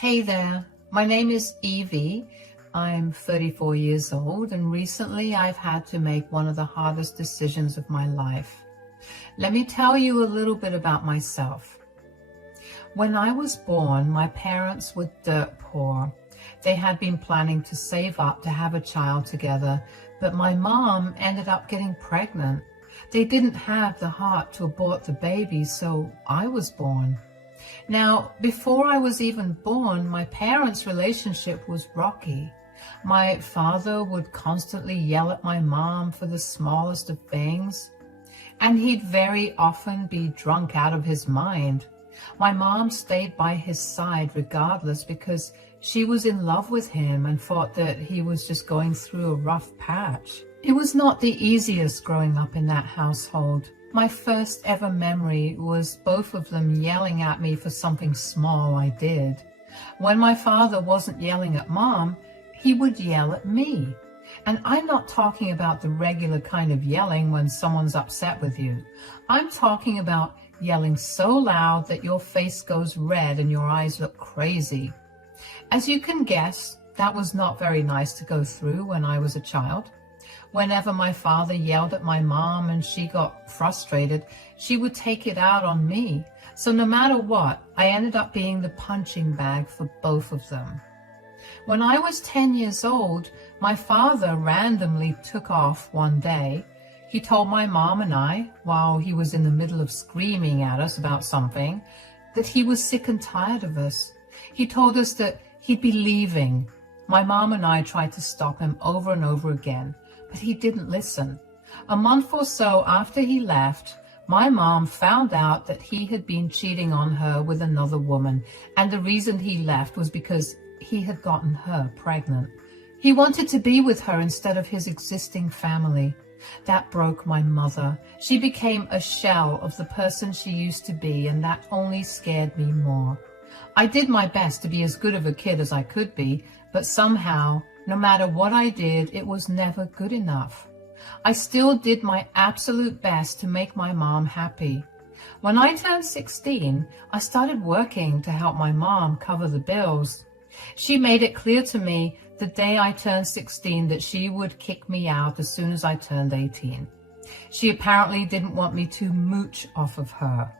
Hey there, my name is Evie. I'm 34 years old and recently I've had to make one of the hardest decisions of my life. Let me tell you a little bit about myself. When I was born, my parents were dirt poor. They had been planning to save up to have a child together, but my mom ended up getting pregnant. They didn't have the heart to abort the baby, so I was born. Now, before I was even born, my parents' relationship was rocky. My father would constantly yell at my mom for the smallest of things, and he'd very often be drunk out of his mind. My mom stayed by his side regardless because she was in love with him and thought that he was just going through a rough patch. It was not the easiest growing up in that household. My first ever memory was both of them yelling at me for something small I did. When my father wasn't yelling at mom, he would yell at me. And I'm not talking about the regular kind of yelling when someone's upset with you. I'm talking about yelling so loud that your face goes red and your eyes look crazy. As you can guess, that was not very nice to go through when I was a child. Whenever my father yelled at my mom and she got frustrated, she would take it out on me. So no matter what, I ended up being the punching bag for both of them. When I was 10 years old, my father randomly took off one day. He told my mom and I, while he was in the middle of screaming at us about something, that he was sick and tired of us. He told us that he'd be leaving. My mom and I tried to stop him over and over again, but he didn't listen. A month or so after he left, my mom found out that he had been cheating on her with another woman, and the reason he left was because he had gotten her pregnant. He wanted to be with her instead of his existing family. That broke my mother. She became a shell of the person she used to be, and that only scared me more. I did my best to be as good of a kid as I could be, but somehow, no matter what I did, it was never good enough. I still did my absolute best to make my mom happy. When I turned 16, I started working to help my mom cover the bills. She made it clear to me the day I turned 16 that she would kick me out as soon as I turned 18. She apparently didn't want me to mooch off of her.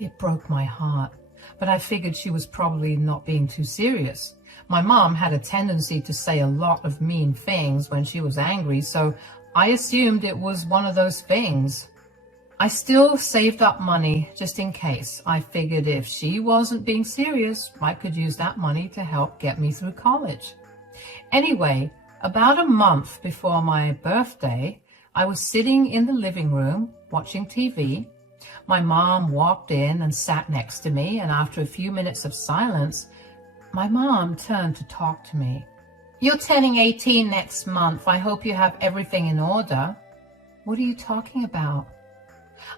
It broke my heart, but I figured she was probably not being too serious. My mom had a tendency to say a lot of mean things when she was angry, so I assumed it was one of those things. I still saved up money just in case. I figured if she wasn't being serious, I could use that money to help get me through college. Anyway, about a month before my birthday, I was sitting in the living room watching TV. My mom walked in and sat next to me, and after a few minutes of silence, my mom turned to talk to me. "You're turning 18 next month. I hope you have everything in order." "What are you talking about?"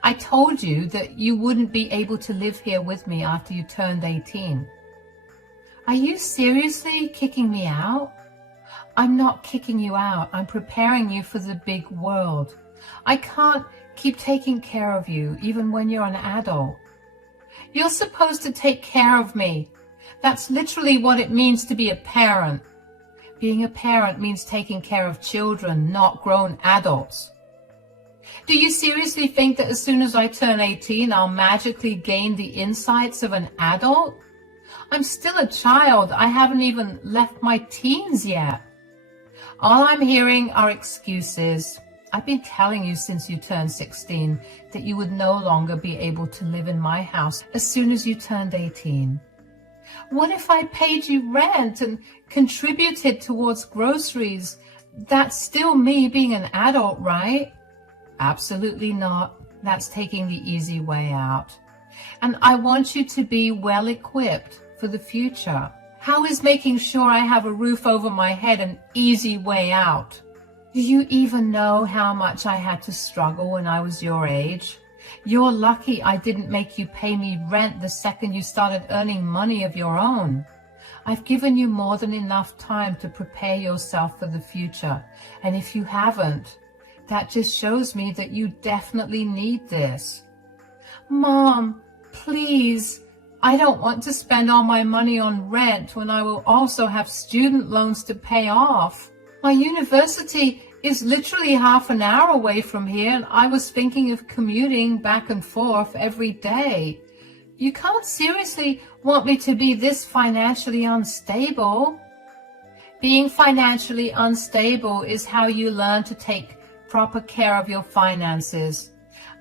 "I told you that you wouldn't be able to live here with me after you turned 18. "Are you seriously kicking me out?" "I'm not kicking you out. I'm preparing you for the big world. I can't keep taking care of you even when you're an adult." "You're supposed to take care of me. That's literally what it means to be a parent." "Being a parent means taking care of children, not grown adults." "Do you seriously think that as soon as I turn 18, I'll magically gain the insights of an adult? I'm still a child. I haven't even left my teens yet." "All I'm hearing are excuses. I've been telling you since you turned 16 that you would no longer be able to live in my house as soon as you turned 18. "What if I paid you rent and contributed towards groceries? That's still me being an adult, right?" "Absolutely not. That's taking the easy way out. And I want you to be well equipped for the future. How is making sure I have a roof over my head an easy way out? Do you even know how much I had to struggle when I was your age? You're lucky I didn't make you pay me rent the second you started earning money of your own. I've given you more than enough time to prepare yourself for the future. And if you haven't, that just shows me that you definitely need this." "Mom, please, I don't want to spend all my money on rent when I will also have student loans to pay off. My university is literally half an hour away from here, and I was thinking of commuting back and forth every day. You can't seriously want me to be this financially unstable. Being financially unstable is how you learn to take proper care of your finances.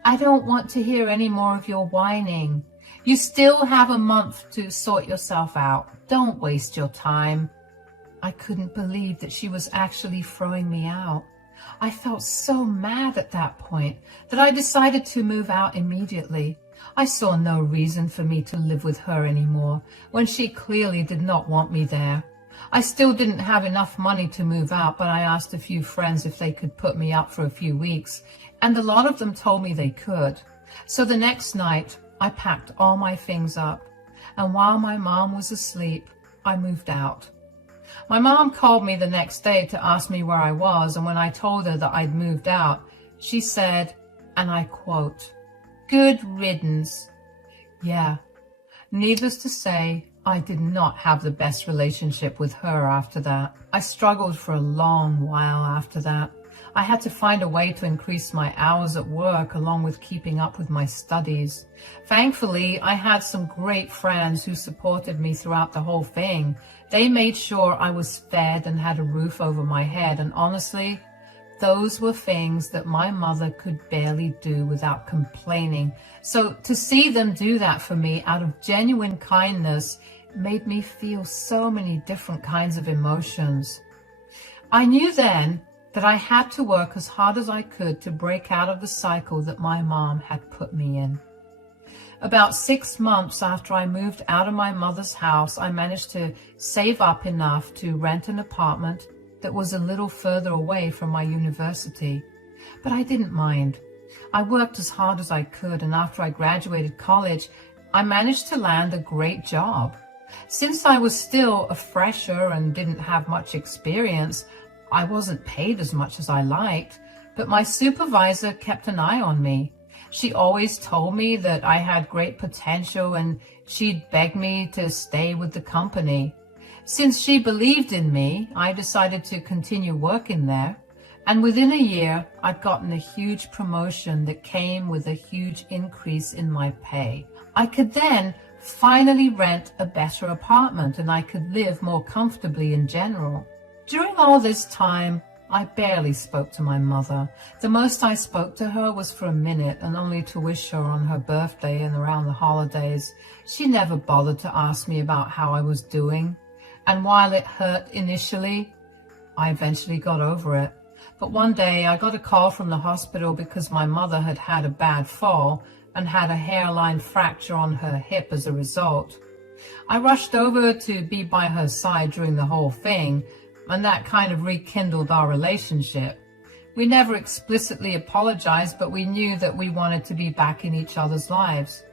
I don't want to hear any more of your whining. You still have a month to sort yourself out. Don't waste your time. I couldn't believe that she was actually throwing me out. I felt so mad at that point that I decided to move out immediately. I saw no reason for me to live with her anymore when she clearly did not want me there. I still didn't have enough money to move out, but I asked a few friends if they could put me up for a few weeks, and a lot of them told me they could. So the next night, I packed all my things up, and while my mom was asleep, I moved out. My mom called me the next day to ask me where I was, and when I told her that I'd moved out, she said, and I quote, "Good riddance." Yeah, needless to say, I did not have the best relationship with her after that. I struggled for a long while after that. I had to find a way to increase my hours at work along with keeping up with my studies. Thankfully, I had some great friends who supported me throughout the whole thing. They made sure I was fed and had a roof over my head, and honestly, those were things that my mother could barely do without complaining. So to see them do that for me out of genuine kindness made me feel so many different kinds of emotions. I knew then that I had to work as hard as I could to break out of the cycle that my mom had put me in. About 6 months after I moved out of my mother's house, I managed to save up enough to rent an apartment that was a little further away from my university. But I didn't mind. I worked as hard as I could, and after I graduated college, I managed to land a great job. Since I was still a fresher and didn't have much experience, I wasn't paid as much as I liked, but my supervisor kept an eye on me. She always told me that I had great potential, and she'd beg me to stay with the company. Since she believed in me, I decided to continue working there, and within a year, I'd gotten a huge promotion that came with a huge increase in my pay. I could then finally rent a better apartment, and I could live more comfortably in general. During all this time, I barely spoke to my mother. The most I spoke to her was for a minute, and only to wish her on her birthday and around the holidays. She never bothered to ask me about how I was doing, and while it hurt initially, I eventually got over it. But one day I got a call from the hospital because my mother had had a bad fall and had a hairline fracture on her hip as a result. I rushed over to be by her side during the whole thing, and that kind of rekindled our relationship. We never explicitly apologized, but we knew that we wanted to be back in each other's lives.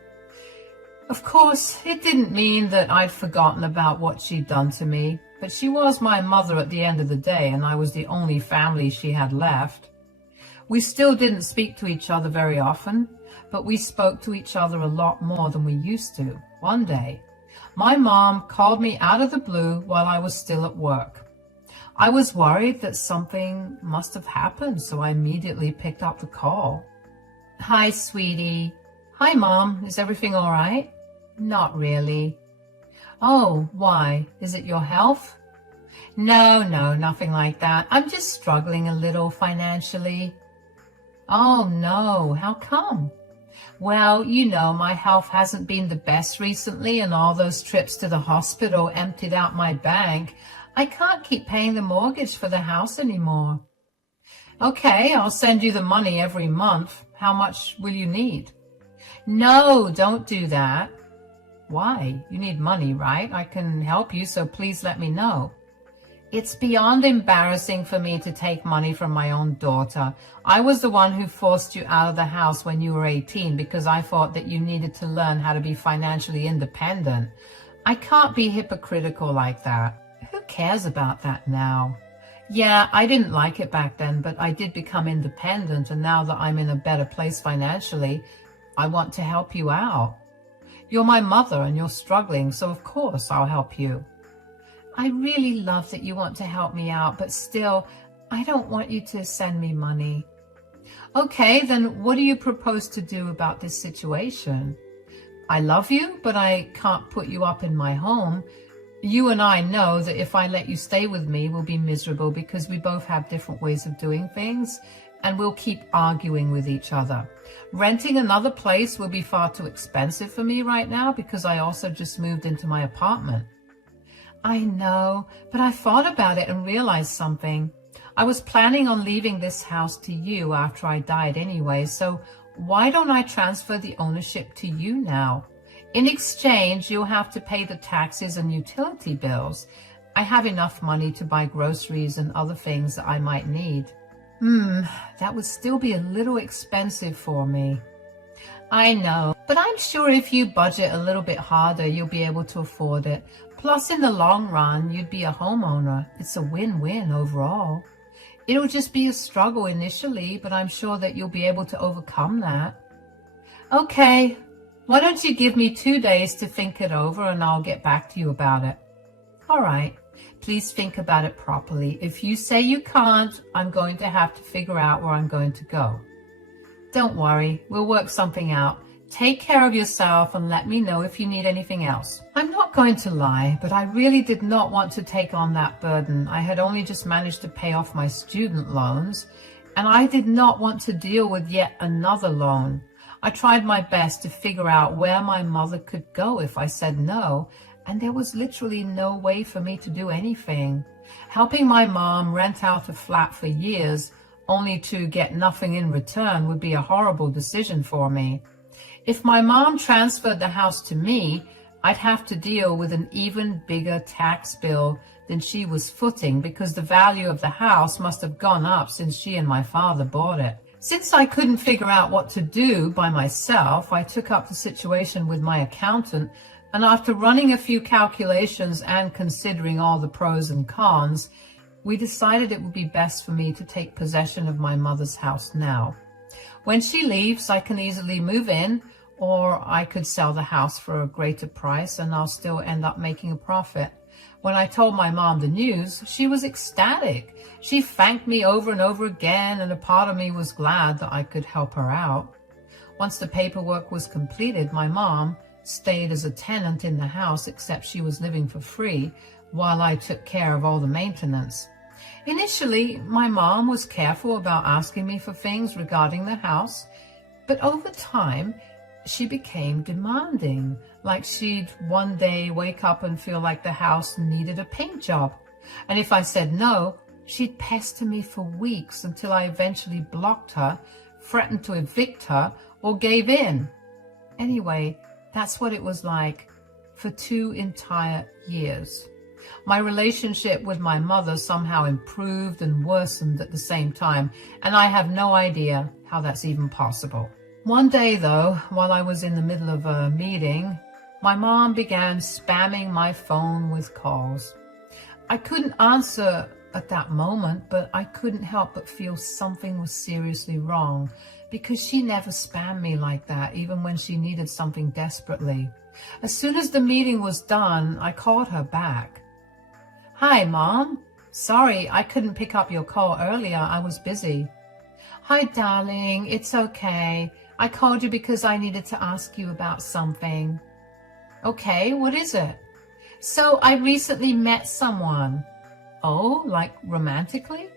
Of course, it didn't mean that I'd forgotten about what she'd done to me, but she was my mother at the end of the day, and I was the only family she had left. We still didn't speak to each other very often, but we spoke to each other a lot more than we used to. One day, my mom called me out of the blue while I was still at work. I was worried that something must have happened, so I immediately picked up the call. "Hi, sweetie." "Hi, Mom. Is everything all right?" "Not really." "Oh, why? Is it your health?" No, nothing like that. I'm just struggling a little financially." "Oh, no. How come?" "Well, you know, my health hasn't been the best recently, and all those trips to the hospital emptied out my bank. I can't keep paying the mortgage for the house anymore." "Okay, I'll send you the money every month. How much will you need?" "No, don't do that." "Why? You need money, right? I can help you, so please let me know." "It's beyond embarrassing for me to take money from my own daughter. I was the one who forced you out of the house when you were 18 because I thought that you needed to learn how to be financially independent. I can't be hypocritical like that. Who cares about that now? Yeah, I didn't like it back then, but I did become independent, and now that I'm in a better place financially, I want to help you out. You're my mother and you're struggling, so of course I'll help you. I really love that you want to help me out, but still, I don't want you to send me money. Okay, then what do you propose to do about this situation? I love you, but I can't put you up in my home. You and I know that if I let you stay with me, we'll be miserable because we both have different ways of doing things, and we'll keep arguing with each other. Renting another place will be far too expensive for me right now because I also just moved into my apartment. I know, but I thought about it and realized something. I was planning on leaving this house to you after I died anyway, so why don't I transfer the ownership to you now? In exchange, you'll have to pay the taxes and utility bills. I have enough money to buy groceries and other things that I might need. That would still be a little expensive for me. I know, but I'm sure if you budget a little bit harder, you'll be able to afford it. Plus, in the long run, you'd be a homeowner. It's a win-win overall. It'll just be a struggle initially, but I'm sure that you'll be able to overcome that. Okay, why don't you give me 2 days to think it over and I'll get back to you about it. All right, please think about it properly. If you say you can't, I'm going to have to figure out where I'm going to go. Don't worry, we'll work something out. Take care of yourself and let me know if you need anything else. I'm not going to lie, but I really did not want to take on that burden. I had only just managed to pay off my student loans, and I did not want to deal with yet another loan. I tried my best to figure out where my mother could go if I said no, and there was literally no way for me to do anything. Helping my mom rent out a flat for years only to get nothing in return would be a horrible decision for me. If my mom transferred the house to me, I'd have to deal with an even bigger tax bill than she was footing because the value of the house must have gone up since she and my father bought it. Since I couldn't figure out what to do by myself, I took up the situation with my accountant, and after running a few calculations and considering all the pros and cons, we decided it would be best for me to take possession of my mother's house now. When she leaves, I can easily move in, or I could sell the house for a greater price and I'll still end up making a profit. When I told my mom the news, she was ecstatic. She thanked me over and over again, and a part of me was glad that I could help her out. Once the paperwork was completed, my mom stayed as a tenant in the house, except she was living for free while I took care of all the maintenance. Initially, my mom was careful about asking me for things regarding the house, but over time, she became demanding, like she'd one day wake up and feel like the house needed a paint job. And if I said no, she'd pester me for weeks until I eventually blocked her, threatened to evict her, or gave in. Anyway, that's what it was like for 2 entire years. My relationship with my mother somehow improved and worsened at the same time, and I have no idea how that's even possible. One day, though, while I was in the middle of a meeting, my mom began spamming my phone with calls. I couldn't answer at that moment, but I couldn't help but feel something was seriously wrong, because she never spammed me like that, even when she needed something desperately. As soon as the meeting was done, I called her back. Hi, Mom. Sorry, I couldn't pick up your call earlier. I was busy. Hi, darling. It's okay. I called you because I needed to ask you about something. Okay, what is it? So I recently met someone. Oh, like romantically?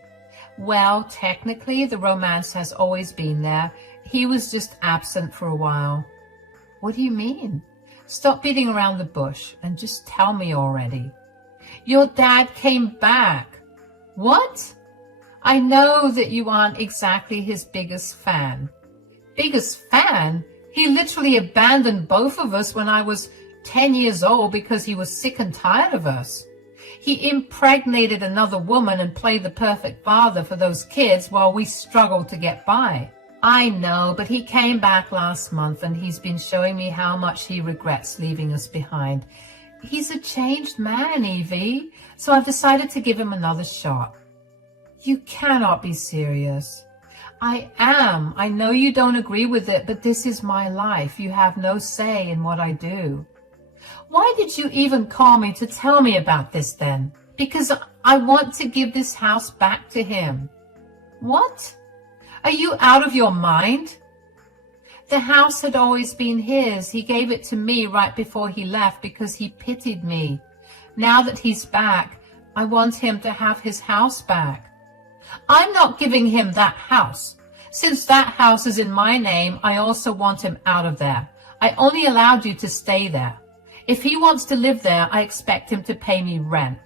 Well, technically, the romance has always been there. He was just absent for a while. What do you mean? Stop beating around the bush and just tell me already. Your dad came back. What? I know that you aren't exactly his biggest fan. Biggest fan? He literally abandoned both of us when I was 10 years old because he was sick and tired of us. He impregnated another woman and played the perfect father for those kids while we struggled to get by. I know, but he came back last month and he's been showing me how much he regrets leaving us behind. He's a changed man, Evie, so I've decided to give him another shot. You cannot be serious. I am. I know you don't agree with it, but this is my life. You have no say in what I do. Why did you even call me to tell me about this then? Because I want to give this house back to him. What? Are you out of your mind? The house had always been his. He gave it to me right before he left because he pitied me. Now that he's back, I want him to have his house back. I'm not giving him that house. Since that house is in my name, I also want him out of there. I only allowed you to stay there. If he wants to live there, I expect him to pay me rent.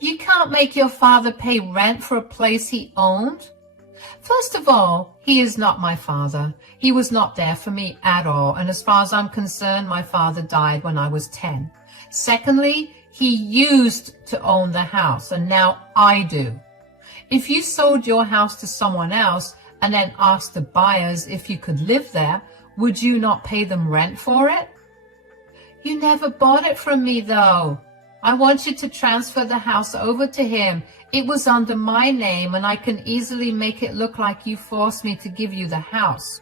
You can't make your father pay rent for a place he owned. First of all, he is not my father. He was not there for me at all, and as far as I'm concerned, my father died when I was 10. Secondly, he used to own the house, and now I do. If you sold your house to someone else and then asked the buyers if you could live there, would you not pay them rent for it? You never bought it from me, though. I want you to transfer the house over to him. It was under my name, and I can easily make it look like you forced me to give you the house.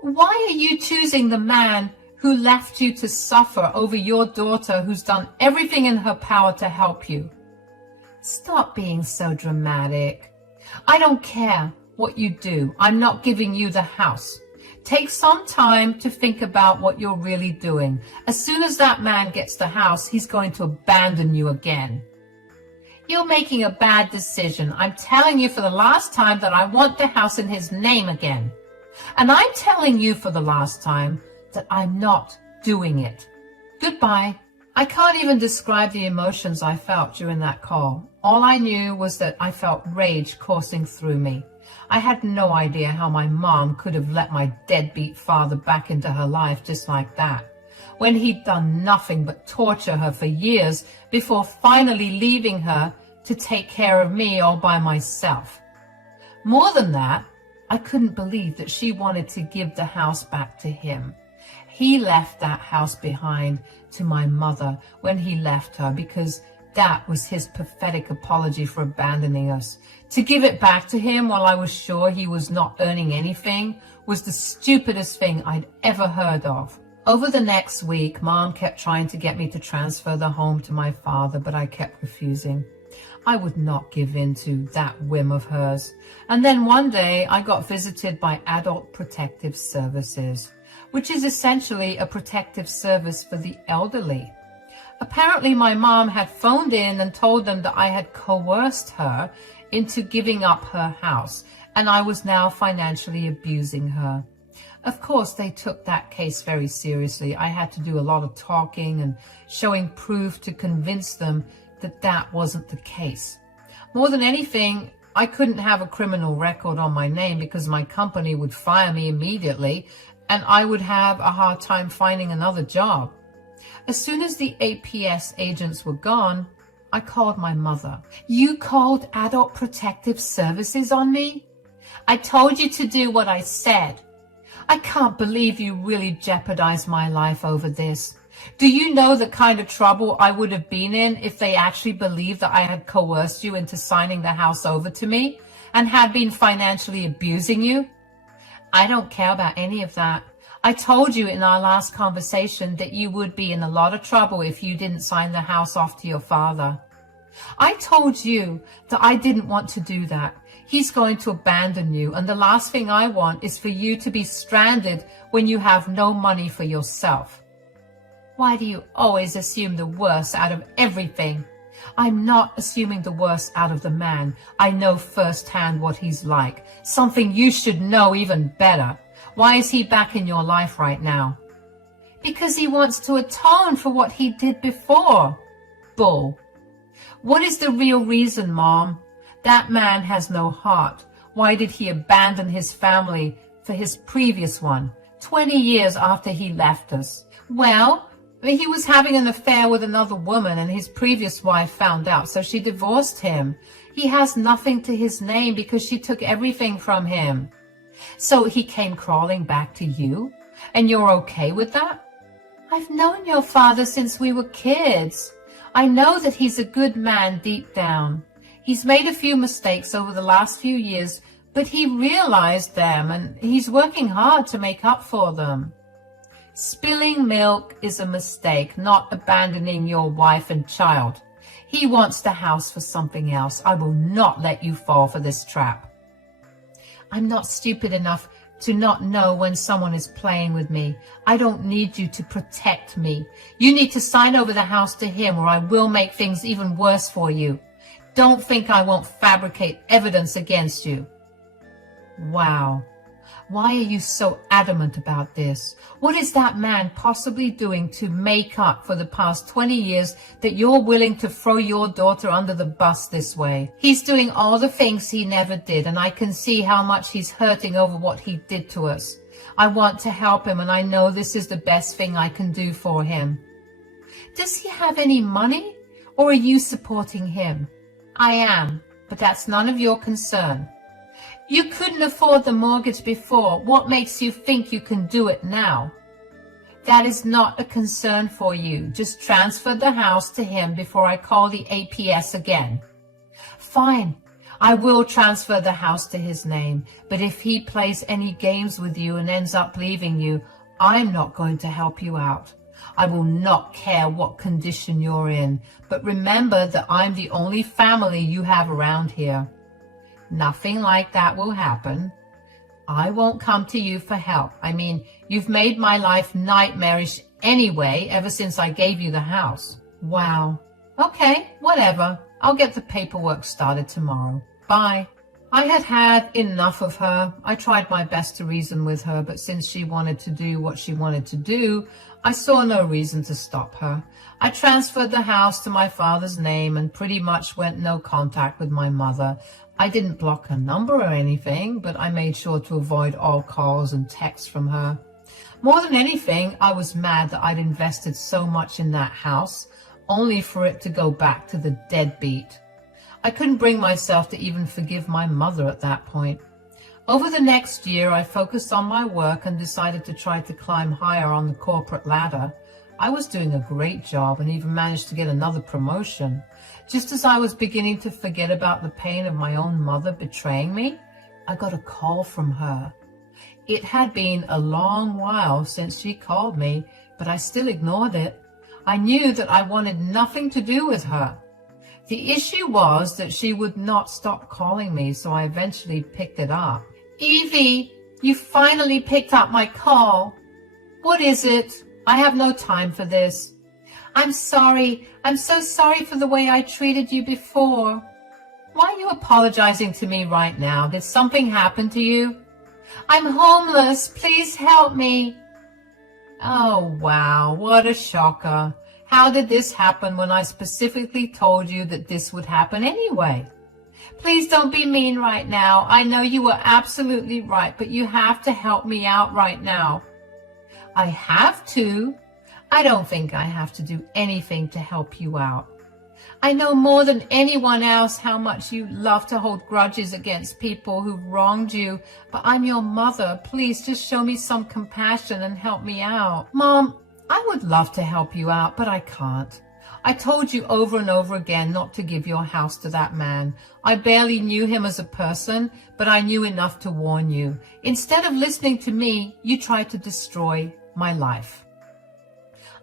Why are you choosing the man who left you to suffer over your daughter who's done everything in her power to help you? Stop being so dramatic. I don't care what you do. I'm not giving you the house. Take some time to think about what you're really doing. As soon as that man gets the house, he's going to abandon you again. You're making a bad decision. I'm telling you for the last time that I want the house in his name again. And I'm telling you for the last time that I'm not doing it. Goodbye. I can't even describe the emotions I felt during that call. All I knew was that I felt rage coursing through me. I had no idea how my mom could have let my deadbeat father back into her life just like that, when he'd done nothing but torture her for years before finally leaving her to take care of me all by myself. More than that, I couldn't believe that she wanted to give the house back to him. He left that house behind to my mother when he left her because that was his pathetic apology for abandoning us. To give it back to him while I was sure he was not earning anything was the stupidest thing I'd ever heard of. Over the next week, Mom kept trying to get me to transfer the home to my father, but I kept refusing. I would not give in to that whim of hers. And then one day I got visited by Adult Protective Services, which is essentially a protective service for the elderly. Apparently my mom had phoned in and told them that I had coerced her into giving up her house, and I was now financially abusing her. Of course, they took that case very seriously. I had to do a lot of talking and showing proof to convince them that that wasn't the case. More than anything, I couldn't have a criminal record on my name because my company would fire me immediately, and I would have a hard time finding another job. As soon as the APS agents were gone, I called my mother. You called Adult Protective Services on me? I told you to do what I said. I can't believe you really jeopardized my life over this. Do you know the kind of trouble I would have been in if they actually believed that I had coerced you into signing the house over to me and had been financially abusing you? I don't care about any of that. I told you in our last conversation that you would be in a lot of trouble if you didn't sign the house off to your father. I told you that I didn't want to do that. He's going to abandon you, and the last thing I want is for you to be stranded when you have no money for yourself. Why do you always assume the worst out of everything? I'm not assuming the worst out of the man. I know firsthand what he's like, something you should know even better. Why is he back in your life right now? Because he wants to atone for what he did before. Bull. What is the real reason, Mom? That man has no heart. Why did he abandon his family for his previous one, 20 years after he left us? Well, he was having an affair with another woman and his previous wife found out, so she divorced him. He has nothing to his name because she took everything from him. So he came crawling back to you, and you're okay with that? I've known your father since we were kids. I know that he's a good man deep down. He's made a few mistakes over the last few years, But he realized them and he's working hard to make up for them. Spilling milk is a mistake, not abandoning your wife and child. He wants the house for something else. I will not let you fall for this trap. I'm not stupid enough to not know when someone is playing with me. I don't need you to protect me. You need to sign over the house to him or I will make things even worse for you. Don't think I won't fabricate evidence against you. Wow. Why are you so adamant about this? What is that man possibly doing to make up for the past 20 years that you're willing to throw your daughter under the bus this way? He's doing all the things he never did, and I can see how much he's hurting over what he did to us. I want to help him, and I know this is the best thing I can do for him. Does he have any money, or are you supporting him? I am, but that's none of your concern. You couldn't afford the mortgage before. What makes you think you can do it now? That is not a concern for you. Just transfer the house to him before I call the APS again. Fine. I will transfer the house to his name, but if he plays any games with you and ends up leaving you, I'm not going to help you out. I will not care what condition you're in, but remember that I'm the only family you have around here. Nothing like that will happen. I won't come to you for help. I mean, you've made my life nightmarish anyway ever since I gave you the house. Wow. Okay, whatever. I'll get the paperwork started tomorrow. Bye. I had had enough of her. I tried my best to reason with her, but since she wanted to do what she wanted to do, I saw no reason to stop her. I transferred the house to my father's name and pretty much went no contact with my mother. I didn't block her number or anything, but I made sure to avoid all calls and texts from her. More than anything, I was mad that I'd invested so much in that house, only for it to go back to the deadbeat. I couldn't bring myself to even forgive my mother at that point. Over the next year, I focused on my work and decided to try to climb higher on the corporate ladder. I was doing a great job and even managed to get another promotion. Just as I was beginning to forget about the pain of my own mother betraying me, I got a call from her. It had been a long while since she called me, but I still ignored it. I knew that I wanted nothing to do with her. The issue was that she would not stop calling me, so I eventually picked it up. Evie, you finally picked up my call. What is it? I have no time for this. I'm sorry. I'm so sorry for the way I treated you before. Why are you apologizing to me right now? Did something happen to you? I'm homeless. Please help me. Oh, wow. What a shocker. How did this happen when I specifically told you that this would happen anyway? Please don't be mean right now. I know you were absolutely right, but you have to help me out right now. I have to. I don't think I have to do anything to help you out. I know more than anyone else how much you love to hold grudges against people who've wronged you, but I'm your mother. Please just show me some compassion and help me out. Mom, I would love to help you out, but I can't. I told you over and over again not to give your house to that man. I barely knew him as a person, but I knew enough to warn you. Instead of listening to me, you tried to destroy my life.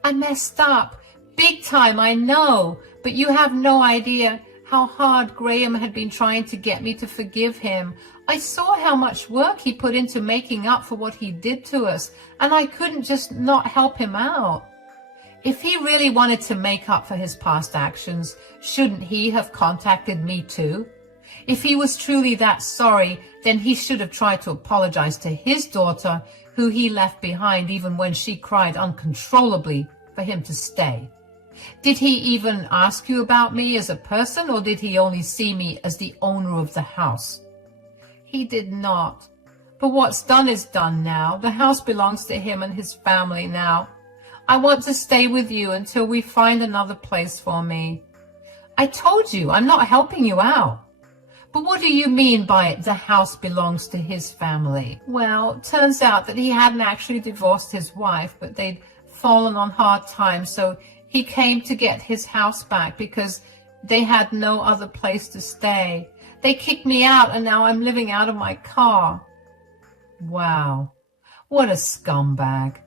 I messed up. Big time, I know. But you have no idea how hard Graham had been trying to get me to forgive him. I saw how much work he put into making up for what he did to us, and I couldn't just not help him out. If he really wanted to make up for his past actions, shouldn't he have contacted me too? If he was truly that sorry, then he should have tried to apologize to his daughter, who he left behind even when she cried uncontrollably for him to stay. Did he even ask you about me as a person, or did he only see me as the owner of the house? He did not. But what's done is done now. The house belongs to him and his family now. I want to stay with you until we find another place for me. I told you, I'm not helping you out. But what do you mean by the house belongs to his family? Well, it turns out that he hadn't actually divorced his wife, but they'd fallen on hard times, so he came to get his house back because they had no other place to stay. They kicked me out and now I'm living out of my car. Wow, what a scumbag.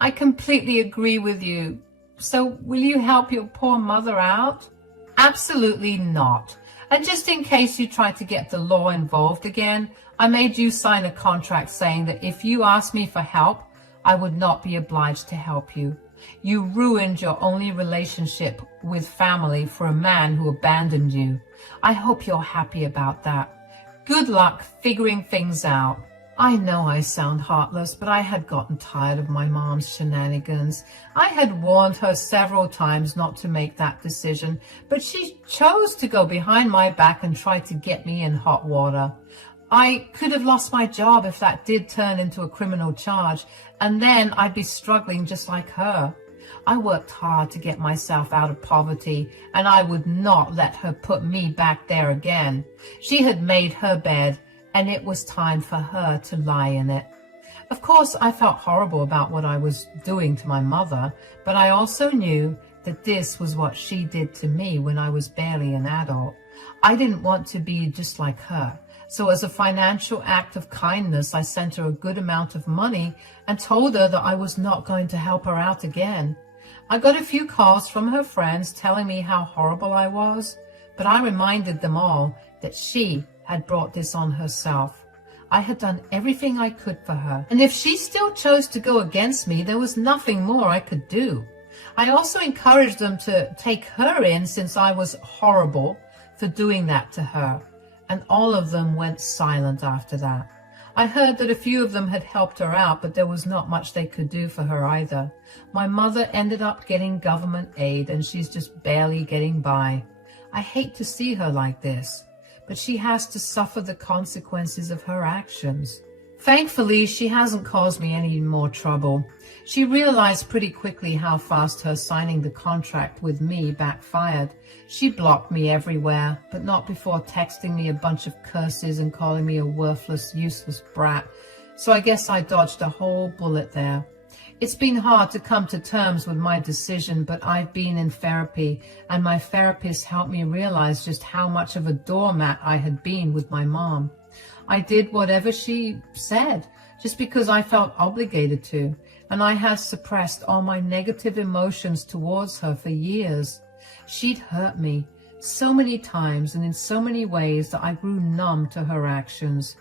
I completely agree with you. So will you help your poor mother out? Absolutely not. And just in case you try to get the law involved again, I made you sign a contract saying that if you asked me for help, I would not be obliged to help you. You ruined your only relationship with family for a man who abandoned you. I hope you're happy about that. Good luck figuring things out. I know I sound heartless, but I had gotten tired of my mom's shenanigans. I had warned her several times not to make that decision, but she chose to go behind my back and try to get me in hot water. I could have lost my job if that did turn into a criminal charge, and then I'd be struggling just like her. I worked hard to get myself out of poverty, and I would not let her put me back there again. She had made her bed, and it was time for her to lie in it. Of course, I felt horrible about what I was doing to my mother, but I also knew that this was what she did to me when I was barely an adult. I didn't want to be just like her. So as a financial act of kindness, I sent her a good amount of money and told her that I was not going to help her out again. I got a few calls from her friends telling me how horrible I was, but I reminded them all that she had brought this on herself. I had done everything I could for her, and if she still chose to go against me, there was nothing more I could do. I also encouraged them to take her in since I was horrible for doing that to her, and all of them went silent after that. I heard that a few of them had helped her out, but there was not much they could do for her either. My mother ended up getting government aid, and she's just barely getting by. I hate to see her like this, but she has to suffer the consequences of her actions. Thankfully, she hasn't caused me any more trouble. She realized pretty quickly how fast her signing the contract with me backfired. She blocked me everywhere, but not before texting me a bunch of curses and calling me a worthless, useless brat. So I guess I dodged a whole bullet there. It's been hard to come to terms with my decision, but I've been in therapy, and my therapist helped me realize just how much of a doormat I had been with my mom. I did whatever she said, just because I felt obligated to, and I had suppressed all my negative emotions towards her for years. She'd hurt me so many times and in so many ways that I grew numb to her actions.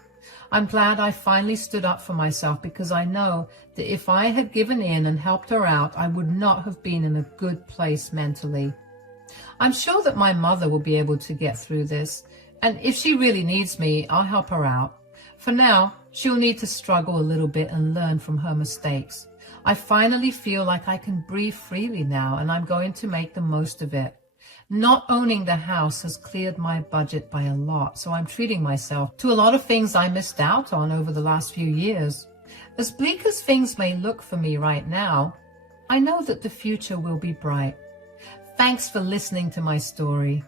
I'm glad I finally stood up for myself, because I know that if I had given in and helped her out, I would not have been in a good place mentally. I'm sure that my mother will be able to get through this, and if she really needs me, I'll help her out. For now, she'll need to struggle a little bit and learn from her mistakes. I finally feel like I can breathe freely now, and I'm going to make the most of it. Not owning the house has cleared my budget by a lot, so I'm treating myself to a lot of things I missed out on over the last few years. As bleak as things may look for me right now, I know that the future will be bright. Thanks for listening to my story.